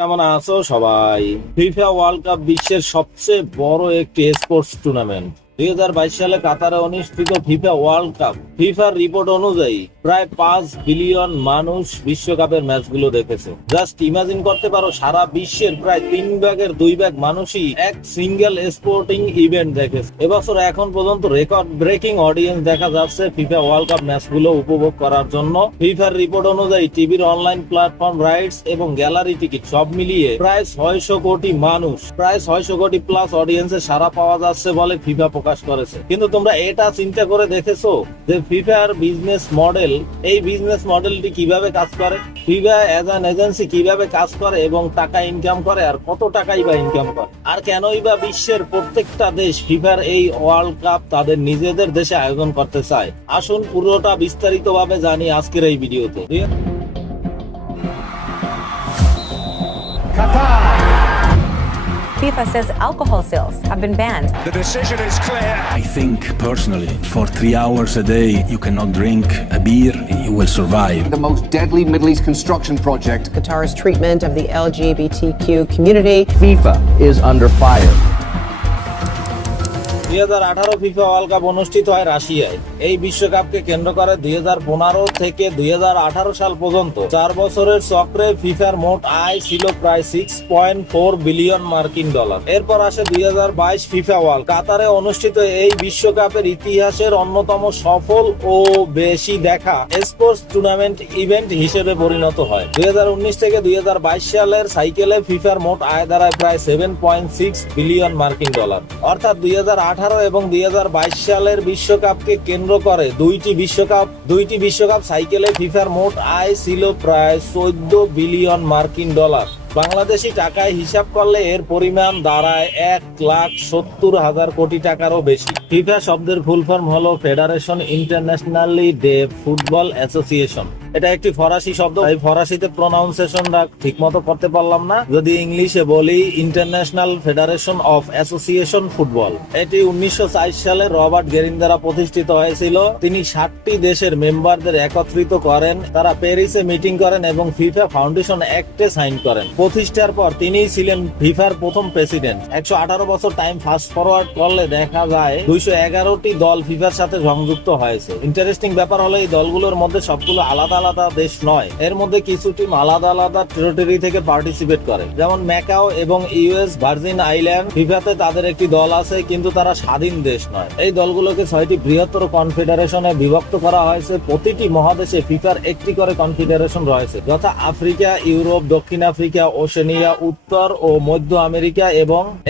কেমন আছো সবাই? ফিফা ওয়ার্ল্ড কাপ বিশ্বের সবচেয়ে বড় একটি স্পোর্টস টুর্নামেন্ট। 2022 সালে কাতারে অনুষ্ঠিত ফিফা ওয়ার্ল্ড কাপ ফিফার রিপোর্ট অনুযায়ী প্রায় 5 বিলিয়ন মানুষ বিশ্বকাপের ম্যাচগুলো দেখেছে। জাস্ট ইমাজিন করতে পারো, সারা বিশ্বের প্রায় 3/2 মানুষই এক সিঙ্গেল স্পোর্টিং ইভেন্ট দেখেছে। এবছর এখন পর্যন্ত রেকর্ড ব্রেকিং অডিয়েন্স দেখা যাচ্ছে ফিফা ওয়ার্ল্ড কাপ ম্যাচগুলো উপভোগ করার জন্য। ফিফার রিপোর্ট অনুযায়ী টিভির অনলাইন প্ল্যাটফর্ম, রাইটস এবং গ্যালারি টিকিট সব মিলিয়ে প্রায় 600 কোটি মানুষ, প্রায় 600 কোটি প্লাস অডিয়েন্সের সাড়া পাওয়া যাচ্ছে বলে ফিফা প্রকাশ করেছে। কিন্তু তোমরা এটা চিন্তা করে দেখেছো যে ফিফার বিজনেস মডেল, এই বিজনেস মডেলটি কিভাবে কাজ করে? ফিফা এজ অ্যান এজেন্সি কিভাবে কাজ করে এবং টাকা ইনকাম করে, আর কত টাকাই বা ইনকাম করে, আর কেনই বা বিশ্বের প্রত্যেকটা দেশ ফিফার এই ওয়ার্ল্ড কাপ তাদের নিজেদের দেশে আয়োজন করতে চায়? আসুন পুরোটা বিস্তারিতভাবে জানি আজকের এই ভিডিওতে। FIFA says alcohol sales have been banned. The decision is clear. I think personally, for 3 hours a day, you cannot drink a beer, you will survive. The most deadly Middle East construction project. Qatar's treatment of the LGBTQ community. FIFA is under fire. 2018 FIFA World cup অনুষ্ঠিত হয় রাশিয়ায়। এই বিশ্বকাপকে কেন্দ্র করে 2015 থেকে 2018 সাল পর্যন্ত 4 বছরের চক্রে ফিফার মোট আয় ছিল প্রায় 6.4 বিলিয়ন মার্কিন ডলার। এরপর আসে 2022 ফিফা ওয়ার্ল্ড কাতারে অনুষ্ঠিত এই বিশ্বকাপের ইতিহাসের অন্যতম সফল ও বেশি দেখা স্পোর্টস টুর্নামেন্ট ইভেন্ট হিসেবে পরিণত হয়। 2019 থেকে 2022 সালের সাইকেলে ফিফার মোট আয় দাঁড়ায় প্রায় 7.6 বিলিয়ন মার্কিন ডলার। অর্থাৎ 2018 এবং 2022 সালের বিশ্বকাপকে কেন্দ্র করে দুইটি বিশ্বকাপ সাইকেলে ফিফার মোট আয় ছিল প্রায় 14 বিলিয়ন মার্কিন ডলার। বাংলাদেশি টাকায় হিসাব করলে এর পরিমাণ দাঁড়ায় 1,70,000 কোটি টাকারও বেশি। ফিফা শব্দের ফুল ফর্ম হলো federation internationally day football association. এটা একটি ফরাসি শব্দ, এই ফরাসিতে প্রনাউন্সিয়েশনটা ঠিক মতো করতে পারলাম না। যদি ইংলিশে বলি, international federation of association football. এটি 1904 সালে রবার্ট গেরিন দ্বারা প্রতিষ্ঠিত হয়েছিল। তিনি 60টি দেশের মেম্বারদের একত্রিত করেন, তারা প্যারিসে মিটিং করেন এবং ফিফা ফাউন্ডেশন অ্যাক্টে সাইন করেন। প্রতিষ্ঠার পর তিনিই ছিলেন ফিফার প্রথম প্রেসিডেন্ট। 118 বছর টাইম ফাস্ট ফরওয়ার্ড করলে দেখা যায় 211টি দল ফিফার সাথে সংযুক্ত হয়েছে। ইন্টারেস্টিং ব্যাপার হলো এই দলগুলোর মধ্যে সবগুলো আলাদা আলাদা দেশ নয়, এর মধ্যে কিছু টিম আলাদা আলাদা টেরিটরি থেকে পার্টিসিপেট করে, যেমন ম্যাকাও এবং ইউএস ভার্জিন আইল্যান্ড। ফিফাতে তাদের একটি দল আছে, কিন্তু তারা স্বাধীন দেশ নয়। এই দলগুলোকে 6টি বৃহত্তর কনফেডারেশনে বিভক্ত করা হয়েছে। প্রতিটি মহাদেশে ফিফার একটি করে কনফেডারেশন রয়েছে, যথা আফ্রিকা, ইউরোপ, দক্ষিণ আফ্রিকা, ওশেনিয়া, উত্তর ও মধ্য আমেরিকা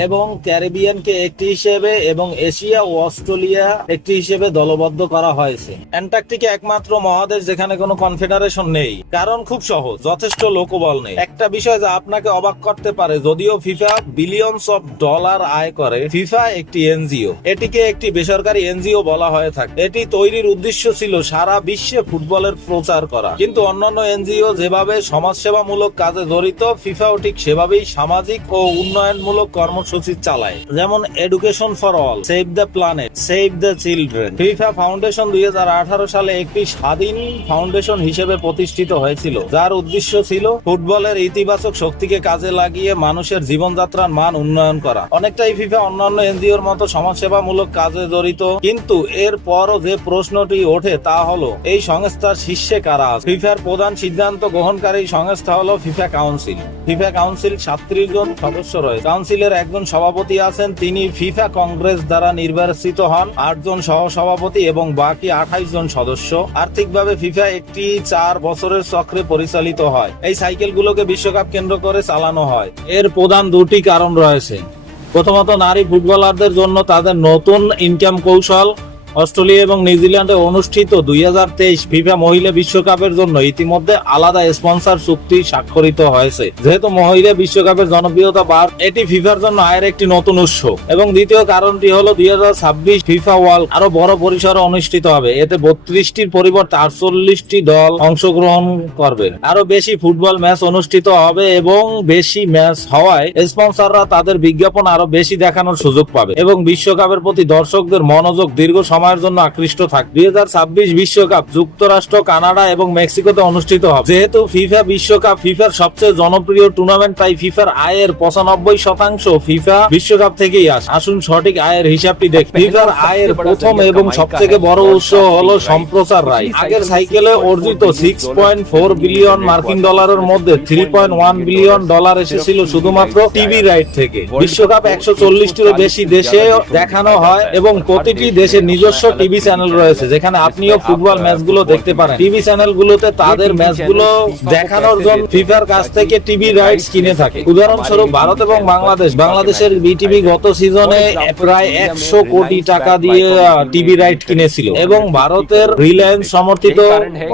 এবং ক্যারিবিয়ানকে একটি হিসেবে এবং এশিয়া ও অস্ট্রেলিয়া একটি হিসেবে দলবদ্ধ করা হয়েছে। অ্যান্টার্কটিকা একমাত্র মহাদেশ যেখানে কোনো কনফেডারেশন নেই, কারণ খুব সহজ, যথেষ্ট লোকবল নেই। একটা বিষয় যা আপনাকে অবাক করতে পারে, যদিও ফিফা বিলিয়নস অফ ডলার আয় করে, ফিফা একটি এনজিও। এটিকে একটি বেসরকারি এনজিও বলা হয়ে থাকে। এটি তৈরির উদ্দেশ্য ছিল সারা বিশ্বে ফুটবলের প্রচার করা। কিন্তু অন্যান্য এনজিও যেভাবে সমাজসেবামূলক কাজে জড়িত, ফিফাও ঠিক সেভাবেই সামাজিক ও উন্নয়নমূলক কর্মসূচি চালায়, যেমন education for all, save the planet, save the children. FIFA foundation 2018 সালে একটি স্বাধীন ফাউন্ডেশন হিসেবে প্রতিষ্ঠিত হয়েছিল, যার উদ্দেশ্য ছিল ফুটবলের ইতিবাচক শক্তিকে কাজে লাগিয়ে মানুষের জীবনযাত্রার মান উন্নয়ন করা। অনেকটাই ফিফা অন্যান্য এনজিওর মতো সমাজসেবামূলক কাজে জড়িত। কিন্তু এর পরও যে প্রশ্নটি ওঠে তা হলো, এই সংস্থার শীর্ষে কারা আছে? ফিফার প্রধান সিদ্ধান্ত গ্রহণকারী সংস্থা হলো ফিফা কাউন্সিল। ফিফা কাউন্সিল 37 জন সদস্য রয়েছে। কাউন্সিলের একজন সভাপতি আছেন, তিনি ফিফা কংগ্রেস দ্বারা নির্বাচিত হন। 8 জন সহসভাপতি এবং বাকি 28 জন সদস্য। আর্থিকভাবে ফিফা একটি 4 বছরের চক্রে পরিচালিত হয়। এই সাইকেলগুলোকে বিশ্বকাপ কেন্দ্র করে চালানো হয়। এর প্রধান দুটি কারণ রয়েছে। প্রথমত, নারী ফুটবলারদের জন্য তাদের নতুন ইনকাম কৌশল। অস্ট্রেলিয়া এবং নিউজিল্যান্ডে অনুষ্ঠিত 2023 ফিফা মহিলা বিশ্বকাপের জন্য ইতিমধ্যে আলাদা স্পন্সর চুক্তি স্বাক্ষরিত হয়েছে। যেহেতু মহিলা বিশ্বকাপের জনপ্রিয়তা বাড়ছে, এটি ফিফার জন্য আয়ের একটি নতুন উৎস। এবং দ্বিতীয় কারণটি হলো 2026 ফিফা ওয়ার্ল্ড আরো বড় পরিসরে অনুষ্ঠিত হবে। এতে 32টির পরিবর্তে 48টি দল অংশগ্রহণ করবে। আরো বেশি ফুটবল ম্যাচ অনুষ্ঠিত হবে এবং বেশি ম্যাচ হওয়ায় স্পন্সররা তাদের বিজ্ঞাপন আরো বেশি দেখানোর সুযোগ পাবে এবং বিশ্বকাপের প্রতি দর্শকদের মনোযোগ দীর্ঘ সময়ের জন্য আকৃষ্ট থাকবে। 2026 বিশ্বকাপ যুক্তরাষ্ট্র, কানাডা এবং মেক্সিকোতে অনুষ্ঠিত হবে। যেহেতু ফিফা বিশ্বকাপ ফিফার সবচেয়ে জনপ্রিয় টুর্নামেন্ট, তাই ফিফার আয়ের 95% ফিফা বিশ্বকাপ থেকেই আসে। আসুন সঠিক আয়ের হিসাবটি দেখি। ফিফার আয়ের প্রথম এবং সবথেকে বড় উৎস হলো সম্প্রচার রাইট। আগের সাইকেলে অর্জিত 6.4 বিলিয়ন মার্কিন ডলারের মধ্যে 3.1 বিলিয়ন ডলার এসেছিল শুধুমাত্র টিভি রাইট থেকে। বিশ্বকাপ 140টিরও বেশি দেশে দেখানো হয় এবং প্রতিটি দেশের নিজস্ব টিভি চ্যানেল রয়েছে, যেখানে আপনিও ফুটবল ম্যাচগুলো দেখতে পারেন। টিভি চ্যানেলগুলোতে তাদের ম্যাচগুলো দেখানোর জন্য ফিফার কাছ থেকে টিভি রাইটস কিনে থাকে। উদাহরণস্বরূপ ভারত এবং বাংলাদেশের বিটিভি গত সিজনে প্রায় 100 কোটি টাকা দিয়ে টিভি রাইট কিনেছিল এবং ভারতের রিলায়েন্স সমর্থিত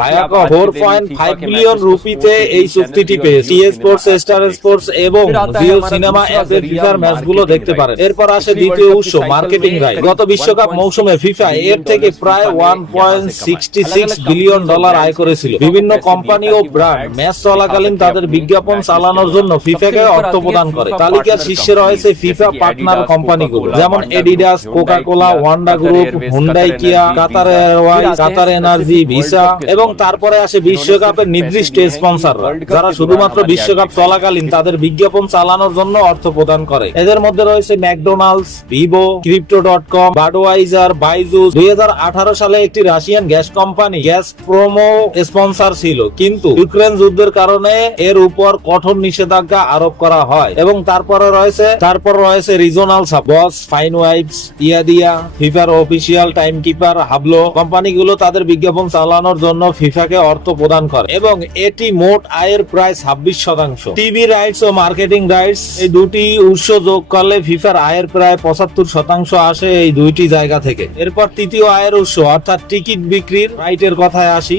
ভায়াকম 4.5 বিলিয়ন রুপিতে এই চুক্তিটি পেয়েছে। টিএ স্পোর্টস, স্টার স্পোর্টস এবং জিও সিনেমা অ্যাপে ফিফার ম্যাচগুলো দেখতে পারেন। এরপর আসে দ্বিতীয় উৎস, মার্কেটিং রাইট। গত বিশ্বকাপ মৌসুমে ফিফা এর থেকে প্রায় 1.66 বিলিয়ন ডলার আয় করেছিল। বিভিন্ন কোম্পানি ও ব্র্যান্ড ম্যাচ চলাকালীন তাদের বিজ্ঞাপন চালানোর জন্য ফিফাকে অর্থ প্রদান করে। তালিকার শীর্ষে রয়েছে ফিফা পার্টনার কোম্পানিগুলো, যেমন Adidas, Coca Cola, Wanda group, Hyundai, Kia, Qatar Airways, Qatar energy, Visa এবং তারপরে আসে বিশ্বকাপের নির্দিষ্ট স্পন্সররা, যারা শুধুমাত্র বিশ্বকাপ চলাকালীন তাদের বিজ্ঞাপন চালানোর জন্য অর্থ প্রদান করে। এদের মধ্যে রয়েছে ম্যাকডোনাল্ডস, ভিভো, ক্রিপ্টো.com, বাডওয়াইজার, বাইজুস। 2018 সালে একটি Russian gas company gas promo sponsor ছিল, কিন্তু ইউক্রেন যুদ্ধের কারণে এর উপর কঠোর নিষেধাজ্ঞা আরোপ করা হয়। এবং তারপর রয়েছে রিজনাল বস, ফাইন ওয়াইপস, ইয়াদিয়া, ফিফার অফিসিয়াল টাইম কিপার, হাবলো। কোম্পানিগুলো তাদের বিজ্ঞাপন চালানোর জন্য ফিফাকে অর্থ প্রদান করে এবং এটি মোট আয়ের প্রায় 26%। টিভি রাইটস ও মার্কেটিং রাইটস, এই দুটি উৎস যোগ করলে ফিফার আয়ের প্রায় 75% আসে এই দুইটি জায়গা থেকে। এরপর তৃতীয় আয়ের উৎস অর্থাৎ টিকিট বিক্রির রাইটের কথায় আসি।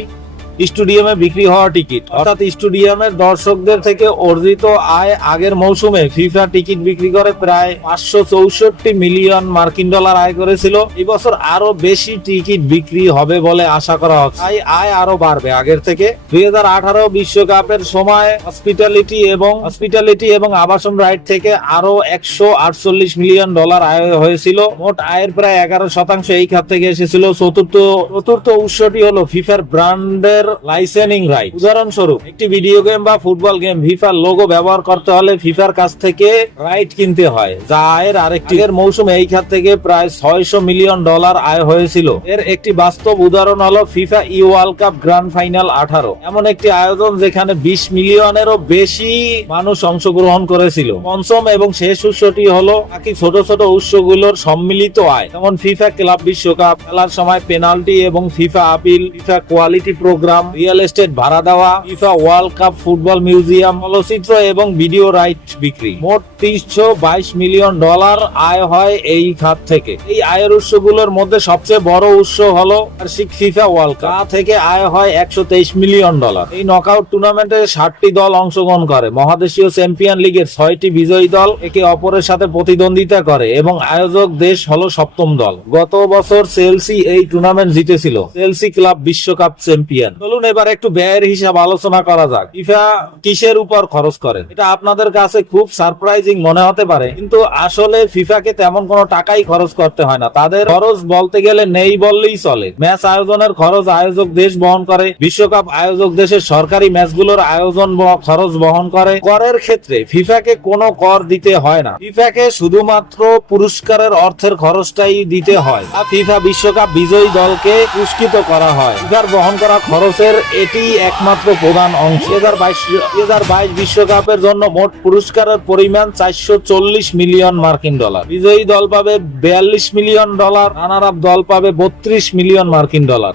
স্টেডিয়ামে বিক্রি হওয়া টিকিট, অর্থাৎ স্টেডিয়ামের দর্শকদের থেকে অর্জিত আয়। আগের মৌসুমে ফিফা টিকিট বিক্রি করে প্রায় 564 মিলিয়ন মার্কিন ডলার আয় করেছিল। এই বছর আরো বেশি টিকিট বিক্রি হবে বলে আশা করা হচ্ছে, তাই আয় আরো বাড়বে আগের থেকে। 2018 বিশ্বকাপের সময় হসপিটালিটি এবং আবাসন রাইট থেকে আরো 148 মিলিয়ন ডলার আয় হয়েছিল। মোট আয়ের প্রায় 11% এই খাত থেকে এসেছিল। চতুর্থ উৎসটি হলো ফিফার ব্র্যান্ডের লাইসেন্সিং রাইট। উদাহরণস্বরূপ একটি ভিডিও গেম বা ফুটবল গেম ফিফার লোগো ব্যবহার করতে হলে ফিফার কাছ থেকে রাইট কিনতে হয়, যা আয়ের আরেকটি। এর মৌসুমে এই খাত থেকে প্রায় 600 মিলিয়ন ডলার আয় হয়েছিল। এর একটি বাস্তব উদাহরণ হলো FIFA World cup grand final 18, এমন একটি আয়োজন যেখানে 20 মিলিয়নেরও বেশি মানুষ অংশগ্রহণ করেছিল। পঞ্চম এবং শেষ উৎসটি হলো বাকি ছোট ছোট উৎসগুলোর সম্মিলিত আয়, যেমন ফিফা ক্লাব বিশ্বকাপ খেলার সময় পেনাল্টি এবং FIFA appeal, FIFA quality programme, real estate ভাড়া দেওয়া, FIFA World Cup football museum, চলচ্চিত্র এবং ভিডিও রাইট বিক্রি। মোট 322 মিলিয়ন ডলার আয় হয় এই খাত থেকে। এই আয়ের উৎসগুলোর মধ্যে সবচেয়ে বড় উৎস হলো বার্ষিক ফিফা ওয়ার্ল্ড কাপ, থেকে আয় হয় 123 মিলিয়ন ডলার। এই নকআউট টুর্নামেন্টে 60টি দল অংশগ্রহণ করে। মহাদেশীয় চ্যাম্পিয়ন লিগের 6টি বিজয়ী দল একে অপরের সাথে প্রতিদ্বন্দ্বিতা করে এবং আয়োজক দেশ হলো 7ম দল। গত বছর চেলসি এই টুর্নামেন্ট জিতেছিল। চেলসি ক্লাব বিশ্বকাপ চ্যাম্পিয়ন। চলুন এবার একটু ব্যয়ের হিসাব আলোচনা করা যাক। ফিফা কিসের উপর খরচ করে? এটা আপনাদের কাছে খুব সারপ্রাইজিং মনে হতে পারে, কিন্তু আসলে ফিফাকে তেমন কোনো টাকাই খরচ করতে হয় না। তাদের খরচ বলতে গেলে নেই বললেই চলে। ম্যাচ আয়োজনের খরচ আয়োজক দেশ বহন করে। বিশ্বকাপ আয়োজক দেশের সরকারি ম্যাচগুলোর আয়োজন খরচ বহন করে। করের ক্ষেত্রে ফিফাকে কোনো কর দিতে হয় না। ফিফাকে শুধুমাত্র পুরস্কারের অর্থের খরচটাই দিতে হয়। ফিফা বিশ্বকাপ বিজয়ী দলকে পুরস্কৃত করা হয়। ফিফার বহন করা খরচের এটি একমাত্র প্রধান অংশ। 2022 বিশ্বকাপের জন্য মোট পুরস্কারের পরিমাণ 440 মিলিয়ন মার্কিন ডলার। বিজয়ী দল পাবে 42 মিলিয়ন ডলার, রানার আপ দল পাবে 32 মিলিয়ন মার্কিন ডলার।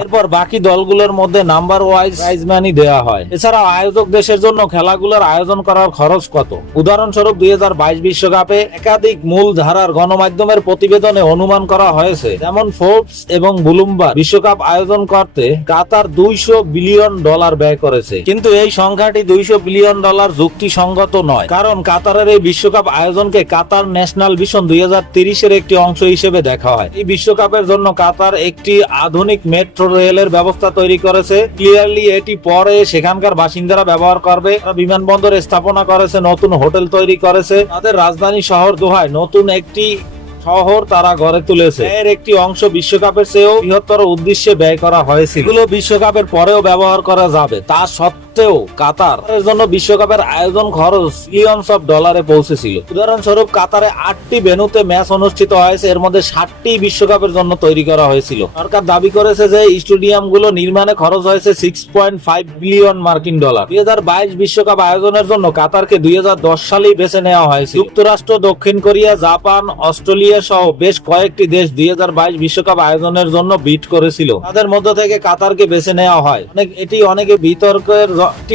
এরপর বাকি দলগুলোর মধ্যে নাম্বার ওয়াইজ প্রাইজ মানি দেওয়া হয়। এছাড়াও আয়োজক দেশের জন্য খেলাগুলোর আয়োজন করার খরচ কত? উদাহরণস্বরূপ 2022 বিশ্বকাপে একাধিক মূল ধারার গণমাধ্যমের প্রতিবেদনে অনুমান করা হয়েছে, যেমন ফোর্বস এবং ব্লুমবার্গ বিশ্বকাপ আয়োজন করতে কাতার 200 বিলিয়ন ডলার ব্যয় করেছে। কিন্তু এই সংখ্যাটি 200 বিলিয়ন ডলার যুক্তিসঙ্গত নয়, কারণ কাতারের এই বিশ্বকাপ আয়োজনকে কাতার ন্যাশনাল ভিশন 2030-এর একটি অংশ হিসেবে দেখা হয়। এই বিশ্বকাপের জন্য কাতার একটি আধুনিক মেট্রো রেলের ব্যবস্থা তৈরি করেছে। ক্লিয়ারলি এটি পরে সেখানকার বাসিন্দারা ব্যবহার করবে। বিমানবন্দর স্থাপনা করেছে, নতুন হোটেল তৈরি করেছে। তাদের রাজধানী শহর দোহায় নতুন একটি শহর তারা গড়ে তুলেছে। এর একটি অংশ বিশ্বকাপের চেয়েও বৃহত্তর উদ্দেশ্যে ব্যয় করা হয়েছিল। এগুলো বিশ্বকাপের পরেও ব্যবহার করা যাবে। তা সত্ত্বেও কাতার এর জন্য বিশ্বকাপের আয়োজন খরচ বিলিয়নস অফ ডলারে পৌঁছেছিল। উদাহরণস্বরূপ কাতারে 8টি ভেন্যুতে ম্যাচ অনুষ্ঠিত হয়েছে, এর মধ্যে 7টি বিশ্বকাপের জন্য তৈরি করা হয়েছিল। সরকার দাবি করেছে যে স্টেডিয়ামগুলো নির্মাণে খরচ হয়েছে 6.5 বিলিয়ন মার্কিন ডলার। 2022 বিশ্বকাপ আয়োজনের জন্য কাতারকে 2010 সালেই বেছে নেওয়া হয়েছিল। যুক্তরাষ্ট্র, দক্ষিণ কোরিয়া, জাপান, অস্ট্রেলিয়া সহ বেশ কয়েকটি দেশ 2022 বিশ্বকাপ আয়োজনের জন্য বিট করেছিল। তাদের মধ্য থেকে কাতারকে বেছে নেওয়া হয়। এটি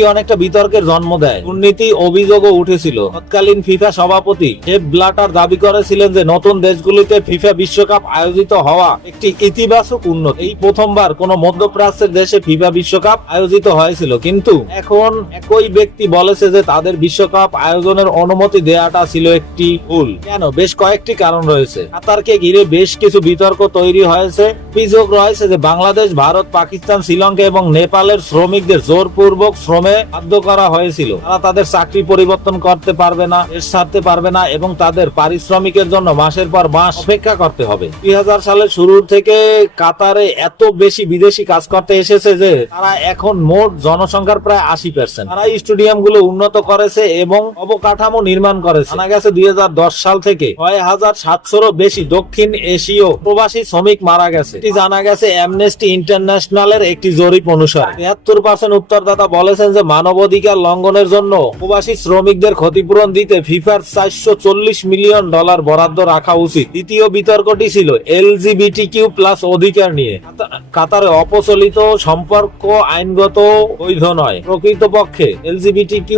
অনেকটা বিতর্কের জন্ম দেয়। দুর্নীতি অভিযোগও উঠেছিল। তৎকালীন ফিফা সভাপতি সেপ ব্লাটার দাবি করেছিলেন যে নতুন দেশগুলিতে ফিফা বিশ্বকাপ আয়োজিত হওয়া একটি ইতিবাচক উন্নতি। এই প্রথমবার কোন মধ্যপ্রাচ্যের দেশে ফিফা বিশ্বকাপ আয়োজিত হয়েছিল, কিন্তু এখন একই ব্যক্তি বলেছে যে তাদের বিশ্বকাপ আয়োজনের অনুমতি দেওয়াটা ছিল একটি ভুল। কেন? বেশ কয়েকটি কারণ রয়েছে। কাতারকে ঘিরে বেশ কিছু বিতর্ক তৈরি হয়েছে। অভিযোগ রয়েছে যে বাংলাদেশ, ভারত, পাকিস্তান, শ্রীলঙ্কা এবং নেপালের শ্রমিকদের জোরপূর্বক শ্রমে বাধ্য করা হয়েছিল। তারা তাদের চাকরি পরিবর্তন করতে পারবে না, দেশ ছাড়তে পারবে না এবং তাদের পারিশ্রমিকের জন্য মাসের পর মাস অপেক্ষা করতে হবে। 2000 সালের শুরুর থেকে কাতারে এত বেশি বিদেশি কাজ করতে এসেছে যে তারা এখন মোট জনসংখ্যার প্রায় 80%। তারা স্টেডিয়াম গুলো উন্নত করেছে এবং অবকাঠামো নির্মাণ করেছে। জানা গেছে 2010 সাল থেকে 6700-ও বেশি দক্ষিণ এশীয় প্রবাসী শ্রমিক মারা গেছে। এটি জানা গেছে অ্যামনেস্টি ইন্টারন্যাশনালের একটি জরিপ অনুসারে। 73% উত্তরদাতা বলেছেন যে মানবাধিকার লঙ্ঘনের জন্য প্রবাসী শ্রমিকদের ক্ষতিপূরণ দিতে ফিফার 440 মিলিয়ন ডলার বরাদ্দ রাখা উচিত। দ্বিতীয় বিতর্কটি ছিল LGBTQ+ অধিকার নিয়ে। কাতারে অপ্রচলিত সম্পর্ক আইনগত বৈধ নয়। প্রকৃতপক্ষে LGBTQ+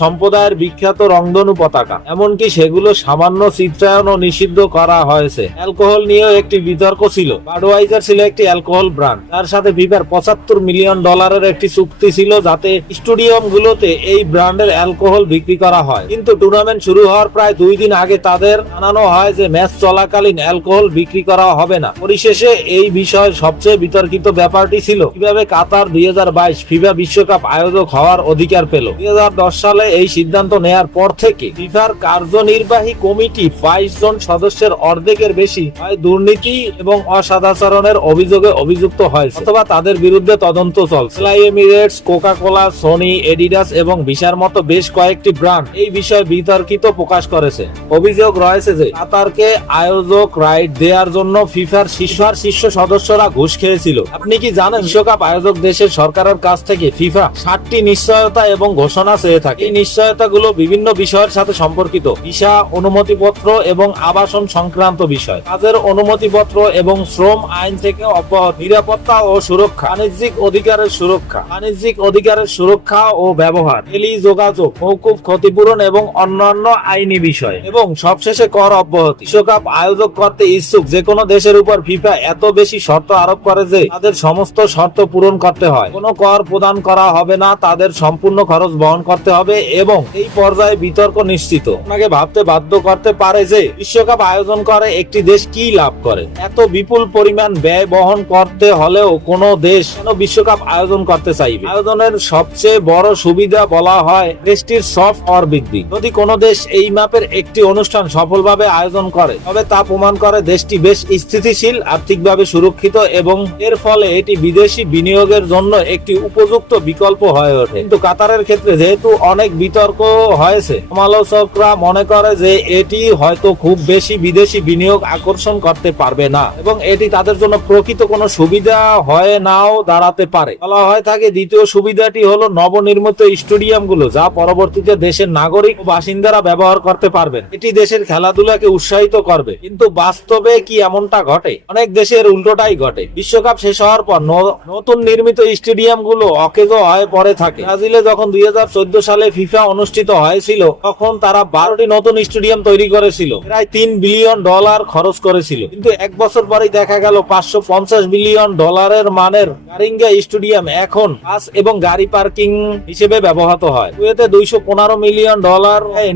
সম্প্রদায়ের বিখ্যাত রংধনু পতাকা, এমনকি সেগুলো সামান্য চিত্রায়নও নিষিদ্ধ করা হয়েছে। অ্যালকোহল নিয়েও একটি বিতর্ক ছিল। বাডওয়াইজার ছিল একটি অ্যালকোহল ব্র্যান্ড, তার সাথে ফিফার 75 মিলিয়ন ডলারের একটি চুক্তি ছিল যাতে স্টেডিয়াম গুলোতে এই ব্র্যান্ডের অ্যালকোহল বিক্রি করা হয়। কিন্তু টুর্নামেন্ট শুরু হওয়ার প্রায় 2 দিন আগে তাদের জানানো হয় যে ম্যাচ চলাকালীন অ্যালকোহল বিক্রি করা হবে না। পরিশেষে এই বিষয়ে সবচেয়ে বিতর্কিত ব্যাপারটি ছিল কিভাবে কাতার 2022 ফিফা বিশ্বকাপ আয়োজক হওয়ার অধিকার পেল। 2010 সালে এই সিদ্ধান্ত নেয়ার পর থেকে ফিফার কার্যনির্বাহী কমিটি 22 জন সদস্যের অর্ধেকের বেশি হয় দুর্নীতি এবং অসদাচরণের অভিযোগে অভিযুক্ত হয়েছে অথবা তাদের বিরুদ্ধে তদন্ত চলছে। এমিরেটস, কোকা-কোলা, সোনি, এডিডাস এবং ভিসার মতো বেশ কয়েকটি ব্র্যান্ড এই বিষয়ে বিতর্কিত প্রকাশ করেছে। অভিযোগ রয়েছে যে কাতারকে আয়োজক রাইট দেওয়ার জন্য ফিফার শীর্ষ সদস্যরা ঘুষ খেয়েছিল। আপনি কি জানেন বিশ্বকাপ আয়োজক দেশের সরকারের কাছ থেকে ফিফা 60টি নিশ্চয়তা এবং ঘোষণা চেয়ে থাকে। এই নিশ্চয়তাগুলো বিভিন্ন বিষয়ের সাথে সম্পর্কিত। ভিসা, অনুমতিপত্র এবং আবাসন সংক্রান্ত বিষয়, কাজের অনুমতিপত্র এবং শ্রম আইন থেকে অব্যাহত, নিরাপত্তা ও সুরক্ষা, বাণিজ্যিক অধিকারের সুরক্ষা ও ব্যবহার, টেলি যোগাযোগ, মৌকুফ ক্ষতিপূরণ এবং অন্যান্য আইনি বিষয়, এবং সবশেষে কর অব্যাহতি। বিশ্বকাপ আয়োজক করতে ইচ্ছুক যে কোনো দেশের উপর ফিফা এত বেশি শর্ত আরোপ করে যে তাদের সমস্ত শর্ত পূরণ করতে হয়। কোনো কর প্রদান করা হবে না, তাদের সম্পূর্ণ খরচ বহন করতে হবে এবং এই পর্যায়ে বিতর্ক নিশ্চিত আপনাকে ভাবতে বাধ্য করতে পারে যে বিশ্বকাপ আয়োজন করে একটি দেশ কি লাভ করে। এত বিপুল পরিমাণ ব্যয় বহন করতে হলেও কোনো দেশ কেন বিশ্বকাপ আয়োজন করতে চাইবে? আয়োজনের সবচেয়ে বড় সুবিধা বলা হয় দেশটির সফট পাওয়ার বৃদ্ধি। যদি কোনো দেশ এই মাপের একটি অনুষ্ঠান সফলভাবে আয়োজন করে তবে তা প্রমাণ করে দেশটি বেশ স্থিতিশীল, আর্থিকভাবে সুরক্ষিত এবং এর ফলে এটি বিদেশি বিনিয়োগের জন্য একটি উপযুক্ত বিকল্প হয়ে ওঠে। কিন্তু কাতারের ক্ষেত্রে যেহেতু অনেক বিতর্ক হয়েছে, সমালোচকরা মনে করে যে এটি হয়তো খুব বেশি বিদেশি বিনিয়োগ আকর্ষণ করতে পারবে না এবং এটি তাদের জন্য প্রকৃত কোনো সুবিধা হয়ে নাও দাঁড়াতে পারে। বলা হয় থাকে দ্বিতীয় সুবিধাটি হলো নবনির্মিত স্টেডিয়ামগুলো, যা পরবর্তীতে দেশের নাগরিক ও বাসিন্দারা ব্যবহার করতে পারবেন। এটি দেশের খেলাধুলাকে উৎসাহিত করবে। কিন্তু বাস্তবে কি এমনটা ঘটে? অনেক দেশের উল্টোটাই ঘটে। বিশ্বকাপ শেষ হওয়ার পর নতুন নির্মিত স্টেডিয়ামগুলো অকেজো হয়ে পড়ে থাকে। ব্রাজিলে যখন 2014 সালে ফিফা অনুষ্ঠিত হয়েছিল তখন তারা 12টি নতুন স্টেডিয়াম তৈরি করেছিল, প্রায় $3 বিলিয়ন খরচ করেছিল। কিন্তু এক বছর পরেই দেখা গেল $550 বিলিয়ন মানের গারিঙ্গা স্টেডিয়াম এখন কাঁচ এবং গাড়ি গাড়ি পার্কিং হিসেবে ব্যবহৃত হয়। কুয়েতে $215 মিলিয়ন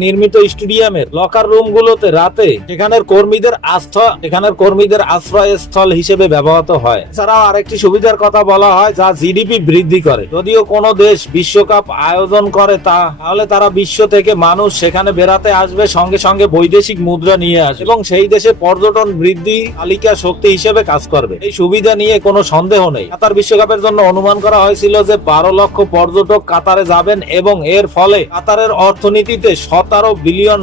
নির্মিত স্টেডিয়ামের লকার রুম গুলোতে রাতে সেখানের কর্মীদের আশ্রয়স্থল হিসেবে ব্যবহৃত হয়। এছাড়াও আরেকটি সুবিধার কথা বলা হয় যা জিডিপি বৃদ্ধি করে। যদিও কোনো দেশ বিশ্বকাপ আয়োজন করে তাহলে তারা বিশ্ব থেকে মানুষ সেখানে বেড়াতে আসবে, সঙ্গে সঙ্গে বৈদেশিক মুদ্রা নিয়ে আসবে এবং সেই দেশে পর্যটন বৃদ্ধি তালিকা শক্তি হিসেবে কাজ করবে। এই সুবিধা নিয়ে কোনো সন্দেহ নেই। কাতার বিশ্বকাপের জন্য অনুমান করা হয়েছিল যে 12 লক্ষ পর্যটক কাতারে যাবেন এবং এর ফলে কাতারের অর্থনীতিতে $17 বিলিয়ন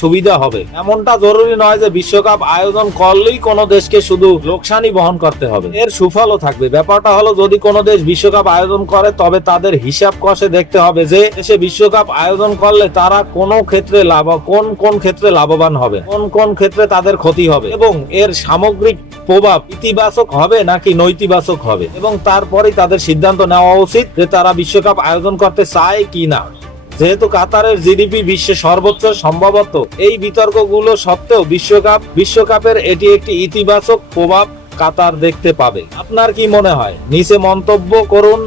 সুবিধা হবে। এমনটা জরুরি নয় যে বিশ্বকাপ আয়োজন করলেই কোনো দেশকে শুধু লোকসানই বহন করতে হবে, এর সুফলও থাকবে। ব্যাপারটা হলো যদি কোনো দেশ বিশ্বকাপ আয়োজন করে তবে তাদের হিসাব কষে দেখতে হবে যে দেশে বিশ্বকাপ আয়োজন করলে তারা কোন ক্ষেত্রে লাভবান হবে, কোন ক্ষেত্রে তাদের ক্ষতি হবে এবং এর সামগ্রিক প্রভাব ইতিবাচক হবে নাকি নৈতিবাচক হবে, এবং তারপরেই তাদের সিদ্ধান্ত নেওয়া উচিত যে তারা বিশ্বকাপ আয়োজন করতে চায় কি না। যেহেতু কাতারের জিডিপি বিশ্বে সর্বোচ্চ, সম্ভবত এই বিতর্কগুলো সত্ত্বেও বিশ্বকাপের এটি একটি ইতিবাচক প্রভাব কাতার দেখতে পাবে। আপনার কি মনে হয়? নিচে মন্তব্য করুন।